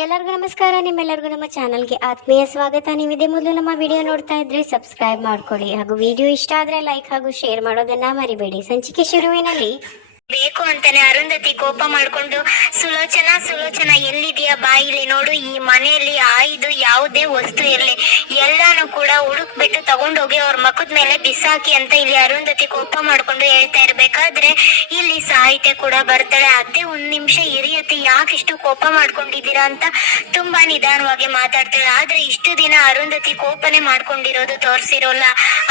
ಎಲ್ಲರಿಗೂ ನಮಸ್ಕಾರ, ನಿಮ್ಮೆಲ್ಲರಿಗೂ ನಮ್ಮ ಚಾನಲ್ಗೆ ಆತ್ಮೀಯ ಸ್ವಾಗತ. ನೀವಿದೆ ಮೊದಲು ನಮ್ಮ ವಿಡಿಯೋ ನೋಡ್ತಾ ಇದ್ರೆ ಸಬ್ಸ್ಕ್ರೈಬ್ ಮಾಡ್ಕೊಳ್ಳಿ. ಹಾಗೂ ವಿಡಿಯೋ ಇಷ್ಟ ಆದ್ರೆ ಲೈಕ್ ಹಾಗೂ ಶೇರ್ ಮಾಡೋದನ್ನ ಮರಿಬೇಡಿ. ಸಂಚಿಕೆ ಶುರುವಿನಲ್ಲಿ. ಬೇಕು ಅಂತಾನೆ ಅರುಂಧತಿ ಕೋಪ ಮಾಡ್ಕೊಂಡು, ಸುಲೋಚನಾ ಸುಲೋಚನಾ, ಎಲ್ಲಿದೆಯಾ ಬಾಯಿಲಿ ನೋಡು, ಈ ಮನೆಯಲ್ಲಿ ಆಯ್ದು ಯಾವುದೇ ವಸ್ತು ಇರಲಿ. ಎಲ್ಲಾನು ಕೂಡ ಅವ್ರ ಮಖದ ಮೇಲೆ ಬಿಸಾಕಿ ಅಂತ ಇಲ್ಲಿ ಅರುಂಧತಿ ಕೋಪ ಮಾಡ್ಕೊಂಡು ಹೇಳ್ತಾ ಇರ್ಬೇಕಾದ್ರೆ ಇಲ್ಲಿ ಸಾಹಿತ್ಯ ಕೂಡ ಬರ್ತಾಳೆ ಅದೇ ಒಂದ್ ನಿಮಿಷ ಹಿರಿಯತಿ ಯಾಕೆ ಇಷ್ಟು ಕೋಪ ಮಾಡ್ಕೊಂಡಿದ್ದೀರಾ ಅಂತ ತುಂಬಾ ನಿಧಾನವಾಗಿ ಮಾತಾಡ್ತಾಳೆ. ಆದ್ರೆ ಇಷ್ಟು ದಿನ ಅರುಂಧತಿ ಕೋಪನೆ ಮಾಡ್ಕೊಂಡಿರೋದು ತೋರಿಸಿರೋಲ್ಲ.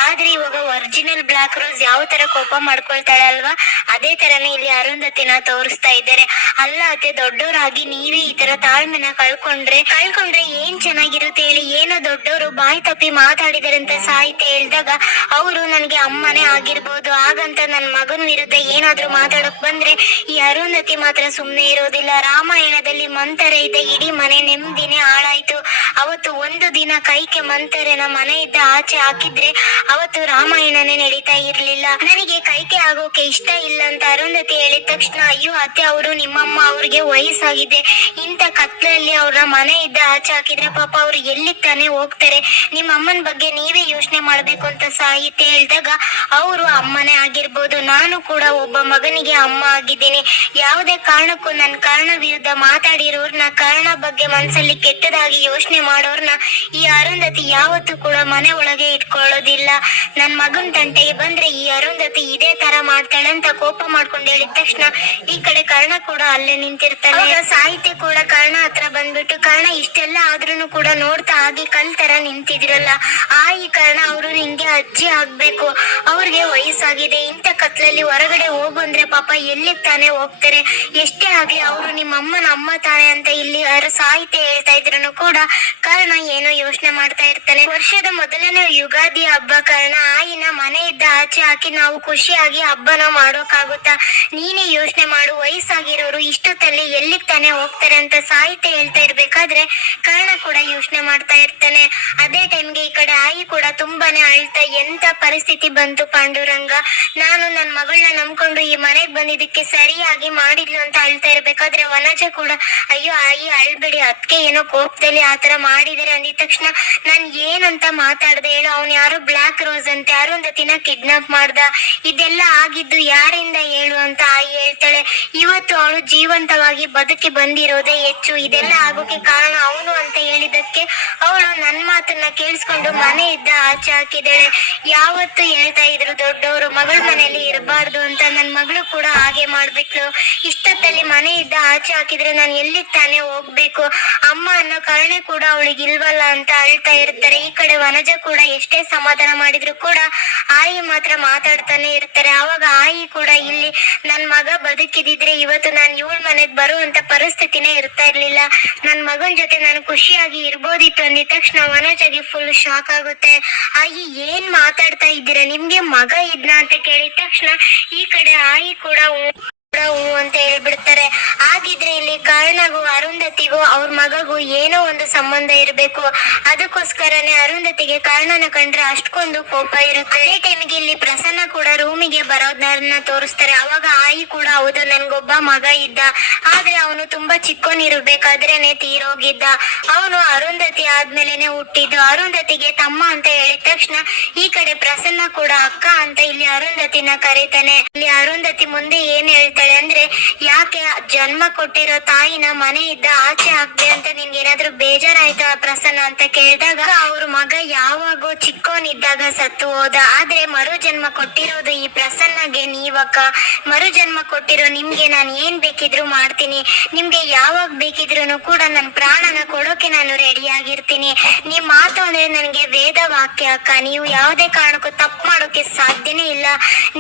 ಆದ್ರೆ ಇವಾಗ ಒರಿಜಿನಲ್ ಬ್ಲಾಕ್ ರೋಸ್ ಯಾವ ತರ ಕೋಪ ಮಾಡ್ಕೊಳ್ತಾಳೆ ಅಲ್ವಾ? ಅದೇ ತರನೇ ಇಲ್ಲಿ ಅರುಂಧತಿನ ತೋರಿಸ್ತಾ ಇದ್ದಾರೆ. ಅಲ್ಲ ಅತ್ತೆ ದೊಡ್ಡವರಾಗಿ ನೀವೇ ಈ ತರ ತಾಳ್ಮೆನ ಕಳ್ಕೊಂಡ್ರೆ ಕಳ್ಕೊಂಡ್ರೆ ಏನ್ ಚೆನ್ನಾಗಿರುತ್ತೆ ಹೇಳಿ? ಏನೋ ದೊಡ್ಡವರು ಬಾಯಿ ತಪ್ಪಿ ಮಾತಾಡಿದಾರೆ ಅಂತ ಸಾಹಿತ್ಯ ಹೇಳಿದಾಗ ಅವರು ನನಗೆ ಅಮ್ಮನೇ ಆಗಿರ್ಬೋದು. ಹಾಗಂತ ನನ್ನ ಮಗನ ವಿರುದ್ಧ ಏನಾದ್ರೂ ಮಾತಾಡಕ್ ಬಂದ್ರೆ ಈ ಅರುಂಧತಿ ಮಾತ್ರ ಸುಮ್ನೆ ಇರೋದಿಲ್ಲ. ರಾಮಾಯಣದಲ್ಲಿ ಮಂತರ ಇದ್ದ ಇಡೀ ಮನೆ ನೆಮ್ಮದಿನೇ ಹಾಳಾಯ್ತು. ಅವತ್ತು ಒಂದು ದಿನ ಕೈಕೆ ಮಂತರೆನ ಮನೆಯಿಂದ ಆಚೆ ಹಾಕಿದ್ರೆ ಅವತ್ತು ರಾಮಾಯಣನೇ ನಡೀತಾ ಇರ್ಲಿಲ್ಲ. ನನಗೆ ಕೈಕೆ ಆಗೋಕೆ ಇಷ್ಟ ಇಲ್ಲ ಅಂತ ಅರುಂಧತಿ ಹೇಳಿದ ತಕ್ಷಣ, ಅಯ್ಯೋ, ಅತ್ತೆ ಅವರು, ನಿಮ್ಮಮ್ಮ ಅವ್ರಿಗೆ ವಯಸ್ಸಾಗಿದೆ. ಇಂಥ ಕತ್ಲಲ್ಲಿ ಅವ್ರ ಇದ್ದ ಆಚೆ ಹಾಕಿದ್ರೆ ಪಾಪ ಅವ್ರು ಎಲ್ಲಿ ತಾನೇ ಹೋಗ್ತಾರೆ? ನಿಮ್ಮ ಅಮ್ಮನ ಬಗ್ಗೆ ನೀವೇ ಯೋಚನೆ ಮಾಡ್ಬೇಕು ಅಂತ ಸಾಹಿತ್ಯ ಹೇಳಿದಾಗ ಅವರು ಅಮ್ಮನೇ ಆಗಿರ್ಬೋದು. ನಾನು ಕೂಡ ಒಬ್ಬ ಮಗನಿಗೆ ಅಮ್ಮ ಆಗಿದ್ದೀನಿ. ಯಾವುದೇ ಕಾರಣಕ್ಕೂ ನನ್ನ ಕಾರಣ ವಿರುದ್ಧ ಮಾತಾಡಿರೋರ್ನ ಕಾರಣ ಬಗ್ಗೆ ಮನಸ್ಸಲ್ಲಿ ಕೆಟ್ಟದಾಗಿ ಯೋಚನೆ ಮಾಡೋರ್ನ ಈ ಅರುಂಧತಿ ಯಾವತ್ತೂ ಕೂಡ ಮನೆ ಒಳಗೆ ಇಟ್ಕೊಳ್ಳೋದಿಲ್ಲ. ನನ್ ಮಗನ್ ತಂಟೆಗೆ ಬಂದ್ರೆ ಈ ಅರುಂಧತಿ ಇದೇ ತರ ಮಾಡ್ತಾಳೆ ಅಂತ ಕೋಪ ಮಾಡ್ಕೊಂಡು ಹೇಳಿದ ತಕ್ಷಣ ಈ ಕಡೆ ಕರ್ಣ ಕೂಡ ಅಲ್ಲೇ ನಿಂತಿರ್ತಾನೆ. ಸಾಹಿತ್ಯ ಕೂಡ ಕರ್ಣ ಹತ್ರ ಬಂದ್ಬಿಟ್ಟು ಕರ್ಣ ಇಷ್ಟೆಲ್ಲ ಆದ್ರೂನು ಕೂಡ ನೋಡ್ತಾ ಆಗಿ ಕಲ್ ತರ ನಿಂತಿದ್ರಲ್ಲ. ಆ ಈ ಕರ್ಣ ಅವರು ನಿಂಗೆ ಅಜ್ಜಿ ಆಗ್ಬೇಕು. ಅವ್ರಿಗೆ ವಯಸ್ಸಾಗಿದೆ. ಇಂಥ ಕತ್ಲಲ್ಲಿ ಹೊರಗಡೆ ಹೋಗಂದ್ರೆ ಪಾಪ ಎಲ್ಲಿ ತಾನೇ ಹೋಗ್ತಾರೆ? ಎಷ್ಟೇ ಆಗ್ಲಿ ಅವರು ನಿಮ್ಮ ಅಮ್ಮನ ಅಮ್ಮ ತಾನೆ ಅಂತ ಇಲ್ಲಿ ಸಾಹಿತ್ಯ ಹೇಳ್ತಾ ಇದ್ರು ಕೂಡ ಕಾರಣ ಏನೋ ಯೋಚನೆ ಮಾಡ್ತಾ ಇರ್ತಾನೆ. ವರ್ಷದ ಮೊದಲನೇ ಯುಗಾದಿ ಹಬ್ಬ ಕಾರಣ ಆಯಿನ ಮನೆಯಿಂದ ಆಚೆ ಹಾಕಿ ನಾವು ಖುಷಿಯಾಗಿ ಹಬ್ಬನ ಮಾಡೋಕ್ಕಾಗುತ್ತಾ? ನೀನೇ ಯೋಚನೆ ಮಾಡು, ವಯಸ್ಸಾಗಿರೋರು ಇಷ್ಟೊತ್ತಲ್ಲಿ ಎಲ್ಲಿಗೆ ತಾನೇ ಹೋಗ್ತಾರೆ ಅಂತ ಸಾಹಿತ್ಯ ಹೇಳ್ತಾ ಇರ್ಬೇಕಾದ್ರೆ ಕರ್ಣ ಕೂಡ ಯೋಚನೆ ಮಾಡ್ತಾ ಇರ್ತಾನೆ. ಅದೇ ಟೈಮ್ಗೆ ಈ ಕಡೆ ಆಯಿ ಕೂಡ ತುಂಬಾನೇ ಅಳ್ತಾ, ಎಂತ ಪರಿಸ್ಥಿತಿ ಬಂತು ಪಾಂಡುರಂಗ? ನಾನು ನನ್ನ ಮಗಳನ್ನ ನಂಬ್ಕೊಂಡು ಈ ಮನೆಗ್ ಬಂದಿದ್ದಕ್ಕೆ ಸರಿಯಾಗಿ ಮಾಡಿದ್ಲು ಅಂತ ಅಳ್ತಾ ಇರ್ಬೇಕಾದ್ರೆ ವನಜ ಕೂಡ, ಅಯ್ಯೋ, ಆಯಿ ಅಳ್ಬೇಡಿ ಅದಕ್ಕೆ ಏನೋ ಕೋಪದಲ್ಲಿ ಆತರ ಮಾಡಿದರೆ ಅಂದಿದ ತಕ್ಷಣ ನಾನ್ ಏನಂತ ಮಾತಾಡ್ದೆ ಹೇಳು, ಅವ್ನು ಯಾರು ಬ್ಲಾಕ್ ರೋಸ್ ಅಂತ ಯಾರೋ ಒಂದು ದಿನ ಕಿಡ್ನಾಪ್ ಮಾಡ್ದ, ಇದೆಲ್ಲ ಆಗಿದ್ದು ಯಾರಿಂದ ಹೇಳು ಅಂತ ಆಯಿ ಹೇಳ್ತಾಳೆ. ಇವತ್ತು ಅವಳು ಜೀವಂತವಾಗಿ ಬದುಕಿ ಬಂದಿರೋದೇ ಹೆಚ್ಚು, ಇದೆಲ್ಲ ಆಗೋಕೆ ಕಾರಣ ಅವನು ಅಂತ ಹೇಳಿದಕ್ಕೆ ಅವಳು ನನ್ನ ಮಾತನ್ನ ಕೇಳಿಸ್ಕೊಂಡು ಮನೆ ಇದ್ದ ಆಚೆ ಹಾಕಿದಾಳೆ ಯಾವತ್ತು ಹೇಳ್ತಾ ಇದ್ರು ದೊಡ್ಡವರು, ಮಗಳ ಮನೆಯಲ್ಲಿ ಇರಬಾರ್ದು ಅಂತ ನನ್ನ ಮಗಳು ಕೂಡ ಹಾಗೆ ಮಾಡ್ಬಿಟ್ಲು. ಇಷ್ಟೊತ್ತಲ್ಲಿ ಮನೆ ಇದ್ದ ಆಚೆ ಹಾಕಿದ್ರೆ ನಾನು ಎಲ್ಲಿ ತಾನೇ ಹೋಗ್ಬೇಕು? ಅಮ್ಮ ಅನ್ನೋ ಕಾರಣ ಕೂಡ ಅವಳಿಗೆ ಇಲ್ವಲ್ಲ ಅಂತ ಅಳ್ತಾ ಇರ್ತಾರೆ. ಈ ಕಡೆ ವನಜ ಕೂಡ ಎಷ್ಟೇ ಸಮಾಧಾನ ಮಾಡಿದ್ರು ಕೂಡ ಆಯಿ ಮಾತ್ರ ಮಾತಾಡ್ತಾನೆ ಇರ್ತಾರೆ. ಅವಾಗ ಆಯಿ ಕೂಡ ಇಲ್ಲಿ, ನನ್ ಮಗ ಬದುಕಿದಿದ್ರೆ ಇವತ್ತು ನಾನು ಇವಳ ಮನೆಗ್ ಬರುವಂತ ಪರಿಸ್ಥಿತಿನೇ ಇರ್ತಾ ಇರ್ಲಿಲ್ಲ. ನನ್ ಮಗನ್ ಜೊತೆ ನಾನು ಖುಷಿಯಾಗಿ ಇರ್ಬೋದಿತ್ತು ಅಂದಿದ ತಕ್ಷಣ ವನಜಗೆ ಫುಲ್ ಶಾಕ್ ಆಗುತ್ತೆ. ಆಯಿ, ಏನ್ ಮಾತಾಡ್ತಾ ಇದ್ದೀರಾ? ನಿಮ್ಗೆ ಮಗ ಇದ್ನ? ಅಂತ ಕೇಳಿದ ತಕ್ಷಣ ಈ ಕಡೆ ಆಯಿ ಕೂಡ ಹ್ಞೂ ಅಂತ ಹೇಳ್ಬಿಡ್ತಾರೆ. ಹಾಗಿದ್ರೆ ಇಲ್ಲಿ ಕಾರಣಗೂ ಅರುಂಧತಿಗೂ ಅವ್ರ ಮಗಗೂ ಏನೋ ಒಂದು ಸಂಬಂಧ ಇರಬೇಕು. ಅದಕ್ಕೋಸ್ಕರನೇ ಅರುಂಧತಿಗೆ ಕಾರಣನ ಕಂಡ್ರೆ ಅಷ್ಟೊಂದು ಕೋಪ ಇರುತ್ತೆ. ಅದೇ ಟೈಮಿಗೆ ಇಲ್ಲಿ ಪ್ರಸನ್ನ ಕೂಡ ರೂಮಿಗೆ ಬರೋದನ್ನ ತೋರಿಸ್ತಾರೆ. ಅವಾಗ ಆಯಿ ಕೂಡ ಹೌದು, ನನ್ಗೊಬ್ಬ ಮಗ ಇದ್ದ. ಆದ್ರೆ ಅವನು ತುಂಬಾ ಚಿಕ್ಕವನಿರ್ಬೇಕಾದ್ರೇನೆ ತೀರೋಗಿದ್ದ. ಅವನು ಅರುಂಧತಿ ಆದ್ಮೇಲೆನೆ ಹುಟ್ಟಿದ್ದು. ಅರುಂಧತಿಗೆ ತಮ್ಮ ಅಂತ ಹೇಳಿದ ತಕ್ಷಣ ಈ ಕಡೆ ಪ್ರಸನ್ನ ಕೂಡ ಅಕ್ಕ ಅಂತ ಇಲ್ಲಿ ಅರುಂಧತಿನ ಕರೀತಾನೆ. ಇಲ್ಲಿ ಅರುಂಧತಿ ಮುಂದೆ ಏನ್ ಹೇಳ್ತಾಳೆ ಅಂದ್ರೆ, ಯಾಕೆ ಜನ್ಮ ಕೊಟ್ಟಿರೋ ತಾಯಿನ ಮನೆ ಇದ್ದ ಆಚೆ ಹಾಕ್ದೆ ಅಂತ ನಿನ್ಗೆ ಏನಾದ್ರೂ ಬೇಜಾರಾಯ್ತಾ ಪ್ರಸನ್ನ? ಅಂತ ಕೇಳಿದಾಗ, ಅವ್ರ ಮಗ ಯಾವಾಗೋ ಚಿಕ್ಕವನಿದ್ದಾಗ ಸತ್ತು ಹೋದ. ಆದ್ರೆ ಮರುಜನ್ಮ ಕೊಟ್ಟಿರೋದು ಈ ಪ್ರಸನ್ನಗೆ ನೀವಕ್ಕ. ಮರುಜನ್ಮ ಕೊಟ್ಟಿರೋ ನಿಮ್ಗೆ ನಾನು ಏನ್ ಬೇಕಿದ್ರು ಮಾಡ್ತೀನಿ. ನಿಮ್ಗೆ ಯಾವಾಗ ಬೇಕಿದ್ರು ಕೂಡ ನನ್ನ ಪ್ರಾಣನ ಕೊಡೋಕೆ ನಾನು ರೆಡಿ ಆಗಿರ್ತೀನಿ. ನಿಮ್ ಮಾತು ಅಂದ್ರೆ ನನಗೆ ವೇದ ವಾಕ್ಯ ಅಕ್ಕ. ನೀವು ಯಾವುದೇ ಕಾರಣಕ್ಕೂ ತಪ್ಪು ಮಾಡೋಕೆ ಸಾಧ್ಯನೇ ಇಲ್ಲ.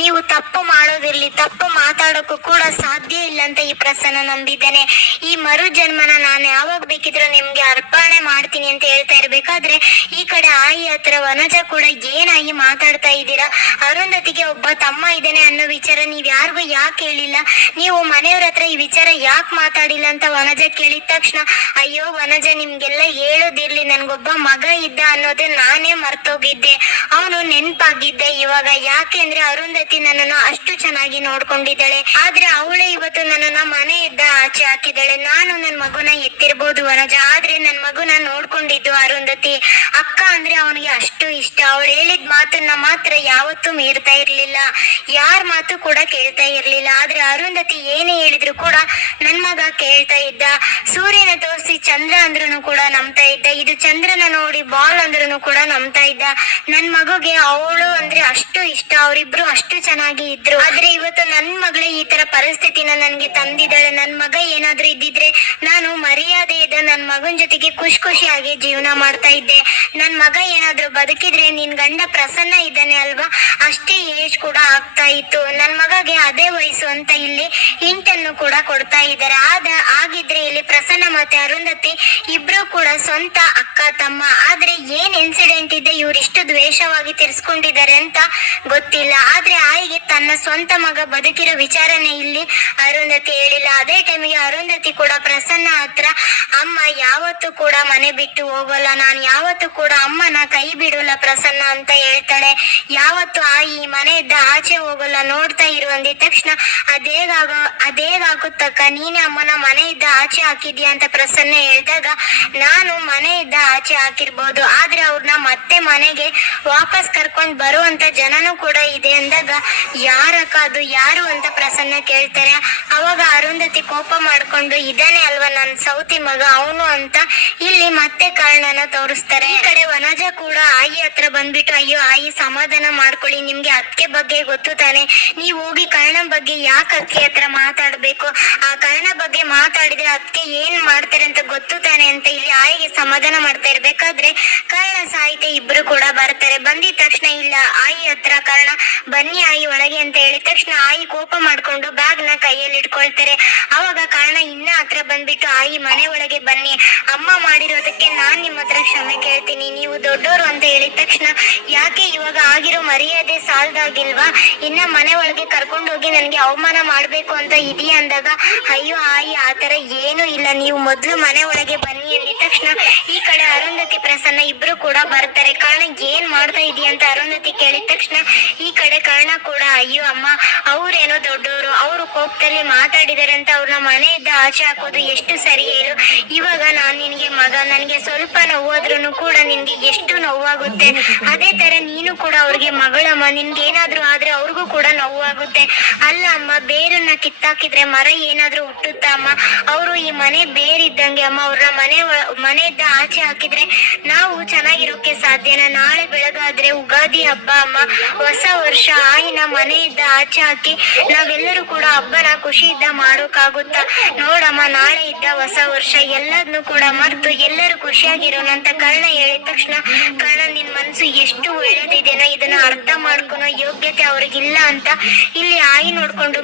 ನೀವು ತಪ್ಪು ಮಾಡೋದಿರ್ಲಿ, ತಪ್ಪು ಮಾತಾಡೋಕ್ಕೂ ಕೂಡ ಸಾಧ್ಯ ಇಲ್ಲ ಅಂತ ಈ ಪ್ರಸನ್ನ ನಂಬಿದ್ದೇನೆ. ಈ ಮರು ಜನ್ಮನ ನಾನು ಯಾವಾಗ ಬೇಕಿದ್ರು ನಿಮ್ಗೆ ಅರ್ಪಣೆ ಮಾಡ್ತೀನಿ ಅಂತ ಹೇಳ್ತಾ ಇರ್ಬೇಕಾದ್ರೆ ಈ ಕಡೆ ಆಯಿ ಹತ್ರ ವನಜ ಕೂಡ ಏನಾಗಿ ಮಾತಾಡ್ತಾ ಇದ್ದೀರಾ? ಅರುಂಧತಿಗೆ ಒಬ್ಬ ತಮ್ಮ ಇದ್ದೇನೆ ಅನ್ನೋ ವಿಚಾರ ನೀವ್ ಯಾರಿಗೂ ಯಾಕೆ ಹೇಳಿಲ್ಲ? ನೀವು ಮನೆಯವ್ರ ಹತ್ರ ಈ ವಿಚಾರ ಯಾಕೆ ಮಾತಾಡಿಲ್ಲ ಅಂತ ವನಜ ಕೇಳಿದ ತಕ್ಷಣ, ಅಯ್ಯೋ ವನಜ, ನಿಮ್ಗೆಲ್ಲ ಹೇಳೋದಿರ್ಲಿ. ನನ್ಗೊಬ್ಬ ಮಗ ಇದ್ದ ಅನ್ನೋದು ನಾನೇ ಮರ್ತೋಗಿದ್ದೆ. ಅವನು ನೆನ್ಪಾಗಿದ್ದೆ ಇವಾಗ. ಯಾಕೆಂದ್ರೆ ಅರುಂಧತಿ ನನ್ನನ್ನು ಅಷ್ಟು ಚೆನ್ನಾಗಿ ನೋಡ್ಕೊಂಡಿದ್ದಾಳೆ. ಆದ್ರೆ ಅವಳೆ ಅವಳೇ ಇವತ್ತು ನನ್ನನ್ನ ಇದ್ದ ಆಚೆ ಹಾಕಿದ್ದಾಳೆ. ನಾನು ನನ್ನ ಮಗುನ ಎತ್ತಿರ್ಬೋದು ವನಜ. ಆದ್ರೆ ನನ್ನ ಮಗುನ ನೋಡ್ಕೊಂಡಿದ್ದು ಅರುಂಧತಿ. ಅಕ್ಕ ಅಂದ್ರೆ ಅವನಿಗೆ ಅಷ್ಟು ಇಷ್ಟ. ಅವಳು ಹೇಳಿದ ಮಾತನ್ನ ಮಾತ್ರ ಯಾವತ್ತೂ ಮೀರ್ತಾ ಇರ್ಲಿಲ್ಲ. ಯಾರ ಮಾತು ಕೂಡ ಕೇಳ್ತಾ ಇರ್ಲಿಲ್ಲ. ಆದ್ರೆ ಅರುಂಧತಿ ಏನೇ ಹೇಳಿದ್ರು ಕೂಡ ನನ್ ಮಗ ಕೇಳ್ತಾ ಇದ್ದ. ಸೂರ್ಯನ ತೋರಿಸಿ ಚಂದ್ರ ಅಂದ್ರೂ ಕೂಡ ನಂಬ್ತಾ ಇದ್ದ. ಇದು ಚಂದ್ರನ ನೋಡಿ ಬಾಲ್ ಅಂದ್ರೂ ಕೂಡ ನಂಬ್ತಾ ಇದ್ದ. ನನ್ ಮಗುಗೆ ಅವಳು ಅಂದ್ರೆ ಅಷ್ಟು ಇಷ್ಟ. ಅವರಿಬ್ರು ಅಷ್ಟು ಚೆನ್ನಾಗಿ ಇದ್ರು. ಆದ್ರೆ ಇವತ್ತು ನನ್ ಮಗಳೇ ಈ ತರ ಪರಿಸ್ಥಿತಿನ ನನ್ಗೆ ತಂದಿದ್ದಾಳೆ. ನನ್ ಮಗ ಏನಾದ್ರೂ ಇದ್ದಿದ್ರೆ ನಾನು ಮರ್ಯಾದೆ ಇದ್ದ ನನ್ ಮಗನ್ ಜೊತೆಗೆ ಖುಷಿ ಖುಷಿಯಾಗಿ ಜೀವನ ಮಾಡ್ತಾ ಇದ್ದೆ. ನನ್ ಮಗ ಏನಾದ್ರೂ ಬದುಕಿದ್ರೆ ನಿನ್ ಗಂಡ ಪ್ರಸನ್ನ ಇದ್ದಾನೆ ಅಲ್ವಾ? ಅಷ್ಟೇ ಏಜ್ ಕೂಡ ಆಗ್ತಾ ಇತ್ತು. ನನ್ ಮಗಗೆ ಅದೇ ವಯಸ್ಸು ಅಂತ ಇಲ್ಲಿ ಹಿಂಟನ್ನು ಕೂಡ ಕೊಡ್ತಾ ಇದ್ದಾರೆ. ಆದ, ಆಗಿದ್ರೆ ಇಲ್ಲಿ ಪ್ರಸನ್ನ ಮತ್ತೆ ಅರುಂಧತಿ ಇಬ್ರು ಕೂಡ ಸ್ವಂತ ಅಕ್ಕ, ತಮ್ಮ. ಆದ್ರೆ ಏನ್ ಇನ್ಸಿಡೆಂಟ್ ಇದೆ? ಇವ್ರಿಷ್ಟು ದ್ವೇಷವಾಗಿ ತಿರ್ಸ್ಕೊಂಡಿದ್ದಾರೆ ಅಂತ ಗೊತ್ತಿಲ್ಲ. ಆದ್ರೆ ಆಯಿಗೆ ತನ್ನ ಸ್ವಂತ ಮಗ ಬದುಕಿರೋ ವಿಚಾರನೆ ಇಲ್ಲಿ ಅರುಂಧತಿ ಹೇಳಿಲ್ಲ. ಅದೇ ಟೈಮಿಗೆ ಅರುಂಧತಿ ಕೂಡ ಪ್ರಸನ್ನ ಹತ್ರ, ಅಮ್ಮ, ಯಾವತ್ತೂ ಕೂಡ ಮನೆ ಬಿಟ್ಟು ಹೋಗಲ್ಲ. ನಾನು ಯಾವತ್ತೂ ಕೂಡ ಅಮ್ಮನ ಕೈ ಬಿಡೋಲ್ಲ ಪ್ರಸನ್ನ. ಅಂತ ಹೇಳ್ತಾಳೆ. ಯಾವತ್ತು ಆ ಈ ಮನೆಯಿಂದ ಆಚೆ ಹೋಗಲ್ಲ, ನೋಡ್ತಾ ಇರು ತಕ್ಷಣ ಅದೇಗಾಗ ಅದೇಗಾಗುತ್ತಕ್ಕ ನೀನೇ ಅಮ್ಮನ ಮನೆಯಿಂದ ಆಚೆ ಹಾಕಿದ್ಯಾ ಅಂತ ಪ್ರಸನ್ನ ಹೇಳಿದಾಗ, ನಾನು ಮನೆಯಿಂದ ಆಚೆ ಹಾಕಿರ್ಬೋದು, ಆದ್ರೆ ಅವ್ರನ್ನ ಮತ್ತೆ ಮನೆಗೆ ವಾಪಸ್ ಕರ್ಕೊಂಡ್ ಬರುವಂತ ಜನನು ಕೂಡ ಇದೆ ಅಂದಾಗ, ಯಾರಕ್ಕ ಅದು, ಯಾರು ಅಂತ ಪ್ರಸನ್ನ ಕೇಳ್ತಾರೆ. ಅವಾಗ ಅರುಂಧತಿ ಕೋಪ ಮಾಡ್ಕೊಂಡು ಇದಾನೆ ಅಲ್ವಾ ನನ್ನ ಸೌತಿ ಮಗ, ಅವನು ಅಂತ ಇಲ್ಲಿ ಮತ್ತೆ ಕಾರಣನ ತೋರಿಸ್ತಾರೆ. ಈ ಕಡೆ ವನಜ ಕೂಡ ಆಯಿ ಹತ್ರ ಬಂದ್ಬಿಟ್ಟು ಅಯ್ಯೋ, ಆಯಿ, ಸಮಾಧಾನ ಮಾಡ್ಕೊಳ್ಳಿ. ನಿಮ್ಗೆ ಅದಕ್ಕೆ ಬಗ್ಗೆ ಗೊತ್ತು ತಾನೆ. ನೀವ್ ಹೋಗಿ ಕರ್ಣ ಬಗ್ಗೆ ಯಾಕೆ ಅತ್ತೆ ಹತ್ರ ಮಾತಾಡ್ಬೇಕು? ಆ ಕರ್ಣ ಬಗ್ಗೆ ಮಾತಾಡಿದ್ರೆ ಅದಕ್ಕೆ ಏನ್ ಮಾಡ್ತಾರೆ ಅಂತ ಗೊತ್ತು ತಾನೆ ಅಂತ ಇಲ್ಲಿ ಆಯಿಗೆ ಸಮಾಧಾನ ಮಾಡ್ತಾ ಇರ್ಬೇಕಾದ್ರೆ, ಕರ್ಣ, ಸಾಹಿತ್ಯ ಇಬ್ರು ಕೂಡ ಬರ್ತಾರೆ. ಬಂದಿದ ತಕ್ಷಣ ಆಯಿ ಹತ್ರ, ಕಾರಣ ಬನ್ನಿ ಆಯಿ ಒಳಗೆ ಅಂತ ಹೇಳಿದ ತಕ್ಷಣ ಆಯಿ ಕೋಪ ಮಾಡ್ಕೊಂಡು ಬ್ಯಾಗ್ನ ಕೈಯಲ್ಲಿ ಇಟ್ಕೊಳ್ತಾರೆ. ಅವಾಗ ಕಾರಣ ಇನ್ನ ಹತ್ರ ಬಂದ್ಬಿಟ್ಟು ಆಯಿ ಮನೆ ಒಳಗೆ ಬನ್ನಿ. ಅಮ್ಮ ಮಾಡಿರೋದಕ್ಕೆ ನಾನ್ ನಿಮ್ಮ ಹತ್ರ ಕ್ಷಮೆ ಕೇಳ್ತೀನಿ. ನೀವು ದೊಡ್ಡೋರು ಅಂತ ಹೇಳಿದ ತಕ್ಷಣ ಯಾಕೆ ಇವಾಗ ಆಗಿರೋ ಮರ್ಯಾದೆ ಸಾಲ್ದಾಗಿಲ್ವಾ? ಇನ್ನ ಮನೆ ಒಳಗೆ ಕರ್ಕೊಂಡು ಹೋಗಿ ನನ್ಗೆ ಅವಮಾನ ಮಾಡ್ಬೇಕು ಅಂತ ಇದೆಯಾ ಅಂದಾಗ, ಅಯ್ಯೋ ಆಯಿ ಆತರ ಏನು ಇಲ್ಲ. ನೀವು ಮೊದ್ಲು ಮನೆ ಒಳಗೆ ಬನ್ನಿ ಅಂದಿದ ತಕ್ಷಣ ಈ ಕಡೆ ಅರುಂಧತಿ ಪ್ರಸನ್ನ ಇಬ್ರು ಕೂಡ ಬರ್ತಾರೆ. ಕಾರಣ ಏನ್ ಮಾಡ್ತಾ ಇದೀಯ ಅಂತ ಅರುಂಧತಿ ಕೇಳಿದ ತಕ್ಷಣ ಈ ಕಡೆ ಕರ್ಣ ಕೂಡ, ಅಯ್ಯೋ ಅಮ್ಮ, ಅವ್ರೇನೋ ದೊಡ್ಡವರು, ಅವರು ಕೋಪದಲ್ಲಿ ಮಾತಾಡಿದಾರೆ ಅಂತ ಅವ್ರನ್ನ ಮನೆಯಿಂದ ಆಚೆ ಹಾಕೋದು ಎಷ್ಟು ಸರಿ ಹೇಳು. ನನ್ಗೆ ಸ್ವಲ್ಪ ನೋವಾದ್ರೂ ಕೂಡ ನಿನ್ಗೆ ಎಷ್ಟು ನೋವಾಗುತ್ತೆ. ಅದೇ ತರ ನೀನು ಕೂಡ ಅವ್ರಿಗೆ ಮಗಳಮ್ಮ ನಿನ್ಗೆ ಏನಾದ್ರೂ ಆದ್ರೆ ಅವ್ರಿಗೂ ಕೂಡ ನೋವಾಗುತ್ತೆ. ಅಲ್ಲ ಅಮ್ಮ, ಬೇರನ್ನ ಕಿತ್ತಾಕಿದ್ರೆ ಮರ ಏನಾದ್ರೂ ಹುಟ್ಟುತ್ತಾ ಅಮ್ಮ? ಅವರು ಈ ಮನೆ ಬೇರಿದ್ದಂಗೆ ಅಮ್ಮ ಅವ್ರ ಮನೆ ಮನೆಯಿಂದ ಆಚೆ ಹಾಕಿದ್ರೆ ನಾವು ಚೆನ್ನಾಗಿರೋಕೆ ಸಾಧ್ಯನಾ? ನಾಳೆ ಬೆಳಗಾದ್ರೆ ಉಗಾದಿ ಹಬ್ಬ ಅಮ್ಮ. ಹೊಸ ವರ್ಷ, ಆಯಿನ ಮನೆಯಿಂದ ಆಚೆ ಹಾಕಿ ನಾವೆಲ್ಲರೂ ಕೂಡ ಹಬ್ಬನ ಖುಷಿಯಿಂದ ಮಾಡೋಕ್ಕಾಗುತ್ತಾ? ನೋಡಮ್ಮ, ನಾಳೆ ಇದ್ದ ಹೊಸ ವರ್ಷ ಎಲ್ಲದನ್ನು ಕೂಡ ಮರೆತು ಎಲ್ಲರೂ ಖುಷಿಯಾಗಿರೋಣ ಅಂತ ಕರ್ಣ ಹೇಳಿದ ತಕ್ಷಣ, ಕರ್ಣ, ನಿನ್ ಮನ್ಸು ಎಷ್ಟು ಒಳ್ಳೇದಿದೆನೋ ಇದನ್ನ ಅರ್ಥ ಮಾಡ್ಕೊಳೋ ಯೋಗ್ಯತೆ ಅವ್ರಿಗಿಲ್ಲ ಅಂತ ಇಲ್ಲಿ ಆಯಿ ನೋಡ್ಕೊಂಡು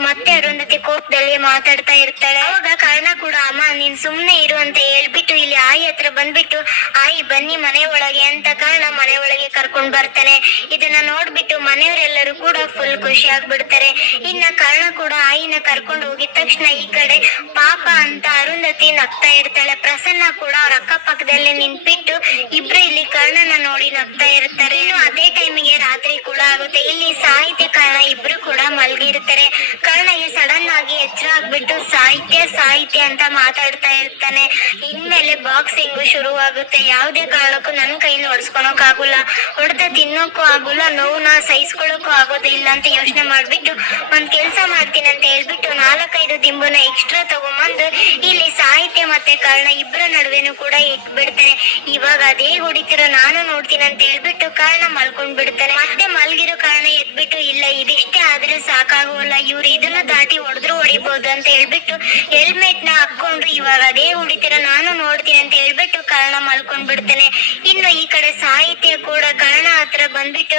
ಮಾತಾಡ್ತಾ ಇರ್ತಾಳೆ. ಅವಾಗ ಕರ್ಣ ಕೂಡ, ಅಮ್ಮ, ನೀನ್ ಸುಮ್ನೆ ಇರು ಅಂತ ಹೇಳ್ಬಿಟ್ಟು ಇಲ್ಲಿ ಆಯಿ ಹತ್ರ ಬಂದ್ಬಿಟ್ಟು, ಆಯಿ, ಬನ್ನಿ ಮನೆ ಒಳಗೆ ಅಂತ ಕರ್ಣ ಮನೆ ಒಳಗೆ ಕರ್ಕೊಂಡ್ ಬರ್ತಾನೆ. ಇದನ್ನ ನೋಡ್ಬಿಟ್ಟು ಮನೆಯವರೆಲ್ಲರೂ ಕೂಡ ಫುಲ್ ಖುಷಿ ಆಗ್ಬಿಡ್ತಾರೆ. ಇನ್ನ ಕರ್ಣ ಕೂಡ ಆಯಿನ ಕರ್ಕೊಂಡು ಹೋಗಿದ ತಕ್ಷಣ ಈ ಕಡೆ ಪಾಪ ಅಂತ ಅರುಂಧತಿ ನಗ್ತಾ ಇರ್ತಾಳೆ. ಪ್ರಸನ್ನ ಕೂಡ ಅವ್ರ ಅಕ್ಕಪಕ್ಕದಲ್ಲಿ ನಿಂತ್ಬಿಟ್ಟು ಇಬ್ರು ಇಲ್ಲಿ ಕರ್ಣನ ನೋಡಿ ನಗ್ತಾ ಇರ್ತಾರೆ. ಇನ್ನು ಅದೇ ಟೈಮಿಗೆ ರಾತ್ರಿ ಕೂಡ ಆಗುತ್ತೆ. ಇಲ್ಲಿ ಸಾಹಿತ್ಯ ಕರ್ಣ ಇಬ್ರು ಕೂಡ ಮಲ್ಗಿರ್ತಾರೆ. ಕರ್ಣಗೆ ಸಡನ್ ಆಗಿ ಎಚ್ಚರ ಆಗ್ಬಿಟ್ಟು ಸಾಹಿತ್ಯ ಸಾಹಿತ್ಯ ಅಂತ ಮಾತಾಡ್ತಾ ಇರ್ತಾನೆ. ಇನ್ಮೇಲೆ ಬಾಕ್ಸಿಂಗ್ ಶುರುವಾಗುತ್ತೆ. ಯಾವುದೇ ಕಾರಣಕ್ಕೂ ನನ್ನ ಕೈಲಿ ಹೊಡ್ಸ್ಕೊಳಕ್ ಆಗುಲ್ಲ. ಹೊಡೆದ ತಿನ್ನೋಕ್ಕೂ ಆಗುಲ್ಲ, ನೋವುನ ಸಹಿಸ್ಕೊಳಕ್ಕೂ ಆಗೋದಿಲ್ಲ ಅಂತ ಯೋಚನೆ ಮಾಡ್ಬಿಟ್ಟು ಒಂದ್ ಕೆಲ್ಸ ಮಾಡ್ತೀನಿ ಅಂತ ಹೇಳ್ಬಿಟ್ಟು ನಾಲ್ಕೈದು ದಿಂಬುನ ಎಕ್ಸ್ಟ್ರಾ ತಗೊಂಬಂದು ಇಲ್ಲಿ ಸಾಹಿತ್ಯ ಮತ್ತೆ ಕಾರಣ ಇಬ್ಬರ ನಡುವೆನೂ ಕೂಡ ಇಟ್ಬಿಡ್ತಾನೆ. ಇವಾಗ ಅದೇ ಹೊಡಿತಿರೋ ನಾನು ನೋಡ್ತೀನಿ ಅಂತ ಹೇಳ್ಬಿಟ್ಟು ಕಾರಣ ಮಲ್ಕೊಂಡ್ ಬಿಡ್ತಾನೆ. ಮತ್ತೆ ಮಲ್ಗಿರೋ ಕಾರಣ ಎದ್ಬಿಟ್ಟು, ಇಲ್ಲ, ಇದಿಷ್ಟೇ ಆದ್ರೆ ಸಾಕಾಗೋಲ್ಲ. ಇವ್ರು ಇದನ್ನ ದಾಟಿ ಹೊಡೆದ್ರು ಹೊಡಿಬಹುದು ಅಂತ ಹೇಳ್ಬಿಟ್ಟು ಹೆಲ್ಮೆಟ್ನ ಹಾಕೊಂಡು ಇವಾಗ ಅದೇ ಉಡಿತೀರ ನಾನು ನೋಡ್ತೀನಿ ಅಂತ ಹೇಳ್ಬಿಟ್ಟು ಕರ್ಣ ಮಲ್ಕೊಂಡ್ ಬಿಡ್ತಾನೆ ಇನ್ನು ಈ ಕಡೆ ಸಾಹಿತ್ಯ ಕೂಡ ಕರ್ಣ ಹತ್ರ ಬಂದ್ಬಿಟ್ಟು,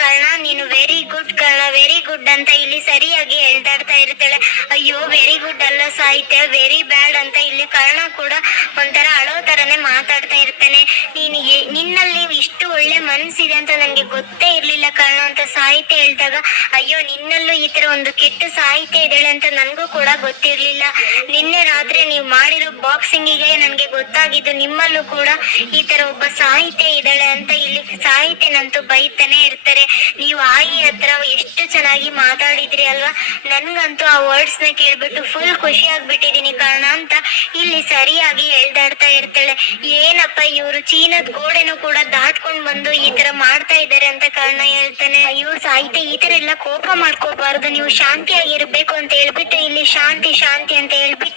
ಕರ್ಣ, ನೀನು very good Karna very good ಅಂತ ಇಲ್ಲಿ ಸರಿಯಾಗಿ ಹೇಳ್ದಾಡ್ತಾ ಇರ್ತಾಳೆ. ಅಯ್ಯೋ ವೆರಿ ಗುಡ್ ಅಲ್ಲ ಸಾಹಿತ್ಯ ವೆರಿ ಬ್ಯಾಡ್ ಅಂತ ಇಲ್ಲಿ ಕರ್ಣ ಕೂಡ ಒಂಥರ ಅಳೋ ತರನೇ ಮಾತಾಡ್ತಾ ಇರ್ತಾನೆ. ನೀನು ನಿನ್ನಲ್ಲಿ ಇಷ್ಟು ಒಳ್ಳೆ ಮನಸ್ಸಿದೆ ಅಂತ ನನಗೆ ಗೊತ್ತೇ ಇರ್ಲಿಲ್ಲ. ಕಾರಣ ಅಂತ ಸಾಹಿತ್ಯ ಹೇಳ್ದಾಗ, ಅಯ್ಯೋ, ನಿನ್ನಲ್ಲೂ ಈ ತರ ಒಂದು ಕೆಟ್ಟ ಸಾಹಿತ್ಯ ಇದೆ ಅಂತ ನನಗೂ ಕೂಡ ಗೊತ್ತಿರ್ಲಿಲ್ಲ. ನಿನ್ನೆ ರಾತ್ರಿ ನೀವು ಮಾಡಿರೋ ಬಾಕ್ಸಿಂಗಿಗೆ ನನಗೆ ಗೊತ್ತಾಗಿದ್ದು ನಿಮ್ಮಲ್ಲೂ ಕೂಡ ಈ ತರ ಒಬ್ಬ ಸಾಹಿತ್ಯ ಇದ್ದಾಳೆ ಅಂತ ಇಲ್ಲಿ ಸಾಹಿತ್ಯನಂತೂ ಬೈತಾನೆ ಇರ್ತಾರೆ. ನೀವು ಆಯಿ ಹತ್ರ ಚೆನ್ನಾಗಿ ಮಾತಾಡಿದ್ರಿ ಅಲ್ವಾ? ನನ್ಗಂತೂ ಆ ವರ್ಡ್ಸ್ನ ಕೇಳ್ಬಿಟ್ಟು ಫುಲ್ ಖುಷಿ ಆಗ್ಬಿಟ್ಟಿದೀನಿ ಕಾರಣ ಅಂತ ಇಲ್ಲಿ ಸರಿಯಾಗಿ ಎಳ್ದಾಡ್ತಾ ಇರ್ತಾಳೆ. ಏನಪ್ಪ ಇವ್ರು ಚೀನದ ಗೋಡೆನೂ ಕೂಡ ದಾಟ್ಕೊಂಡ್ ಬಂದು ಈ ತರ ಮಾಡ್ತಾ ಇದ್ದಾರೆ ಅಂತ ಕಾರಣ ಹೇಳ್ತಾನೆ. ಇವ್ರು ಸಾಹಿತ್ಯ ಈ ತರ ಎಲ್ಲ ಕೋಪ ಮಾಡ್ಕೋಬಾರ್ದು. ನೀವು ಶಾಂತಿಯಾಗಿರ್ಬೇಕು ಅಂತ ಹೇಳ್ಬಿಟ್ಟು ಇಲ್ಲಿ ಶಾಂತಿ ಶಾಂತಿ ಅಂತ ಹೇಳ್ಬಿಟ್ಟು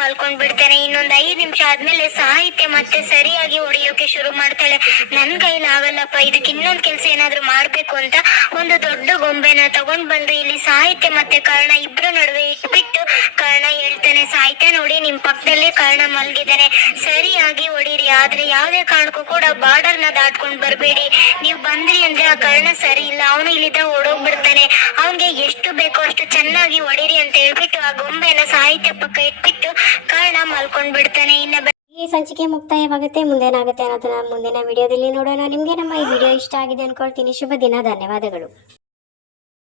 ಮಲ್ಕೊಂಡ್ ಬಿಡ್ತಾನೆ. ಇನ್ನೊಂದ್ ಐದ್ ನಿಮಿಷ ಆದ್ಮೇಲೆ ಸಾಹಿತ್ಯ ಮತ್ತೆ ಸರಿಯಾಗಿ ಹೊಡೆಯೋಕೆ ಶುರು ಮಾಡ್ತಾಳೆ. ನನ್ ಕೈಲಿ ಆಗಲ್ಲಪ್ಪ, ಇದಕ್ಕೆ ಇನ್ನೊಂದ್ ಕೆಲ್ಸ ಏನಾದ್ರು ಮಾಡ್ಬೇಕು ಅಂತ ಒಂದು ದೊಡ್ಡ ಗೊಂಬೆನ ತಗೊಂಡ್ ಬಂದು ಇಲ್ಲಿ ಸಾಹಿತ್ಯ ಮತ್ತೆ ಕರ್ಣ ಇಬ್ರ ನಡುವೆ ಇಟ್ಬಿಟ್ಟು ಕರ್ಣ ಹೇಳ್ತಾನೆ, ಸಾಹಿತ್ಯ ನೋಡಿ, ನಿಮ್ ಪಕ್ಕದಲ್ಲೇ ಕರ್ಣ ಮಲ್ಗಿದ್ದಾನೆ ಸರಿಯಾಗಿ ಹೊಡೀರಿ. ಆದ್ರೆ ಯಾವ್ದೇ ಕಾರಣಕ್ಕೂ ಕೂಡ ಬಾರ್ಡರ್ನ ದಾಟ್ಕೊಂಡ್ ಬರ್ಬೇಡಿ ನೀವು ಬಂದ್ರಿ ಅಂದ್ರೆ ಆ ಕರ್ಣ ಸರಿ ಇಲ್ಲ, ಅವನು ಇಲ್ಲಿದ್ದ ಓಡೋಗ್ಬಿಡ್ತಾನೆ. ಅವನ್ಗೆ ಎಷ್ಟು ಬೇಕೋ ಅಷ್ಟು ಚೆನ್ನಾಗಿ ಹೊಡೀರಿ ಅಂತ ಹೇಳ್ಬಿಟ್ಟು ಆ ಗೊಂಬೆನ ಸಾಹಿತ್ಯ ಪಕ್ಕ ಇಟ್ಬಿಟ್ಟು ಕರ್ಣ ಮಲ್ಕೊಂಡ್ ಬಿಡ್ತಾನೆ ಇನ್ನ ಈ ಸಂಚಿಕೆ ಮುಕ್ತಾಯವಾಗುತ್ತೆ. ಮುಂದೇನಾಗುತ್ತೆ ಅನ್ನೋದನ್ನ ಮುಂದಿನ ವಿಡಿಯೋದಲ್ಲಿ ನೋಡೋಣ. ನಿಮಗೆ ನಮ್ಮ ಈ ವಿಡಿಯೋ ಇಷ್ಟ ಆಗಿದೆ ಅನ್ಕೊಳ್ತೀನಿ. ಶುಭ ದಿನ. ಧನ್ಯವಾದಗಳು.